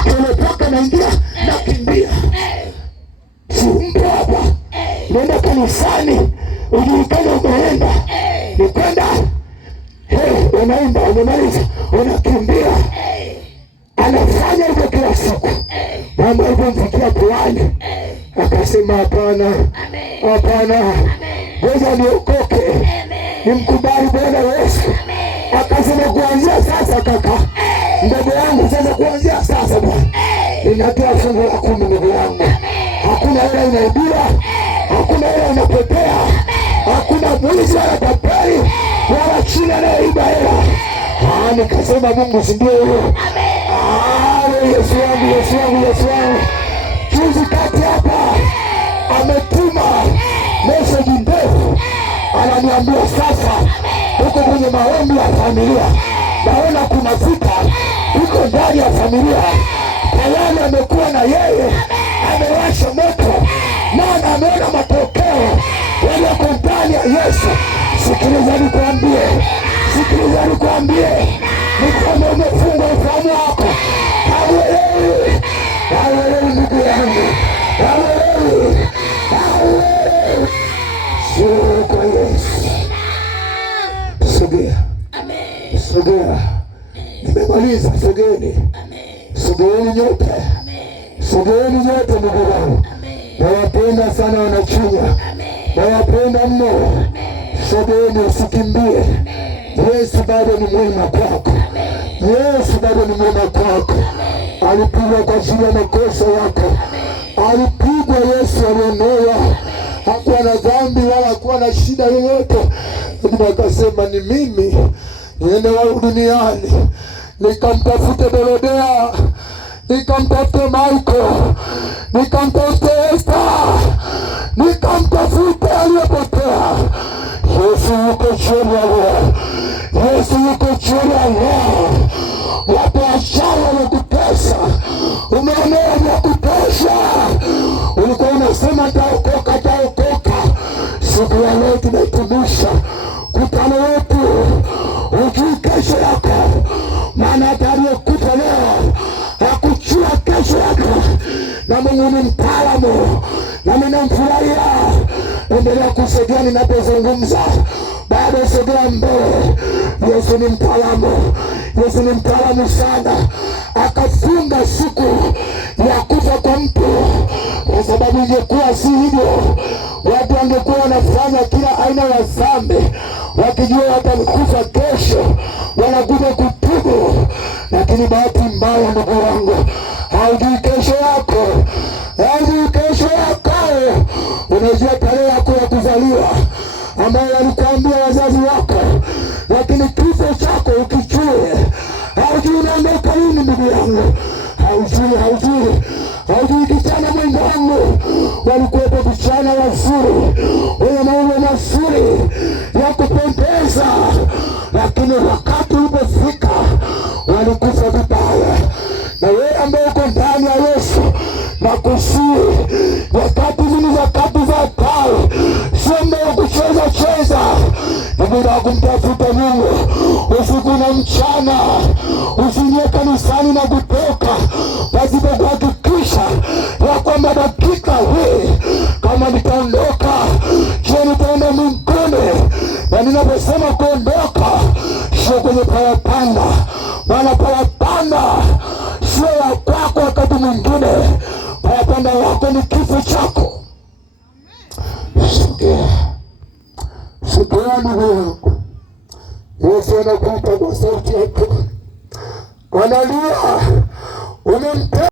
akiondoka naingia nakimbia. Mpo hapa, unaenda kanisani, ujulikane umeenda, ni kwenda unaimba, unamaliza, unakimbia. Anafanya hivyo kila siku. Mama alipomfikia puani, akasema hapana, hapana, ngoja niokoke, nimkubali Bwana Yesu. Akasema kuanzia sasa kaka, ndugu yangu, sasa kuanzia sasa bwana, ninatoa fungu la 10 ndugu yangu. Hakuna hela inaibiwa, hakuna hela inapotea, hakuna mwizi wala tapeli wala chini anayeiba hela. Nikasema Mungu si ndio huyo? Yesu wangu, Yesu wangu, Yesu wangu. Juzi kati hapa ametuma message ndefu, ananiambia sasa uko kwenye maombi ya familia, naona kuna vita iko ndani ya familia. Tayari amekuwa na yeye, amewasha moto, maana ameona matokeo yaliyoko ndani ya Yesu. Sikiliza nikwambie, sikiliza nikwambie, mikono umefungwa ufahamu wako. Haleluya, haleluya ndugu yangu, haleluya, haleluya. Sio kwa Yesu. Sogea, sogea, nimemaliza. Sogeni, sogeeni nyote, sogeeni nyote ndugu yangu. Nawapenda sana wanachunya, nawapenda mno. Sogeeni, usikimbie. Yesu bado ni mwema kwako, Yesu bado ni mwema kwako. Alipigwa kwa ajili ya makosa yako, alipigwa. Yesu alionewa, hakuwa na dhambi wala hakuwa na shida yoyote, lakini akasema ni mimi niende duniani nikamtafute Dorothea, nikamtafute Michael, nikamtafute Esther, nikamtafute aliyepotea. Yesu yuko chini ya leo, Yesu yuko chini ya leo. Wapo wachawi wamekutesa, umeonewa vya kutosha. Ulikuwa unasema taokoka, taokoka. Siku ya leo tunahitimisha mkutano wetu. Ujui kesho yako, maana hata aliyekufa leo hakujua kesho yako. Na Mungu ni mtaalamu, na mimi namfurahia. Endelea kusogea ninapozungumza, bado sogea mbele. Yesu ni mtaalamu, Yesu ni mtaalamu sana. Akafunga siku ya kufa kwa mtu, kwa sababu ingekuwa si hivyo, watu wangekuwa wanafanya kila aina ya dhambi, wakijua watakufa kesho, wanakuja kutubu. Lakini bahati mbaya ndugu wangu, haujui kesho yako, haujui kesho yako. Unajua tarehe yako ya kuzaliwa ambayo walikuambia wazazi wako, lakini kifo chako ukijue, haujui unaondoka lini ndugu yangu, haujui, haujui, haujui. Kijana mwenzangu, walikuwepo vijana wazuri wenye maumbo mazuri ya kupendeza, lakini wakati ulipofika walikufa vibaya. Na wewe ambaye uko ndani ya Yesu, na kusii wakati zini zakati za hatari, sio muda wa kucheza cheza, ni muda wa kumtafuta Mungu usiku na mchana. Usiingie kanisani na kutoka pasipo kuhakikisha ya kwamba dakika hii kama nitaondoka, je, nitaenda mbinguni? Na ninaposema kuondoka, sio kwenye parapanda, wala parapanda sio ya kwako. Wakati mwingine parapanda yako ni kifo chako. Sogea, sogea ndugu yangu. Yesu anakuita kwa sauti yako, analia, umempe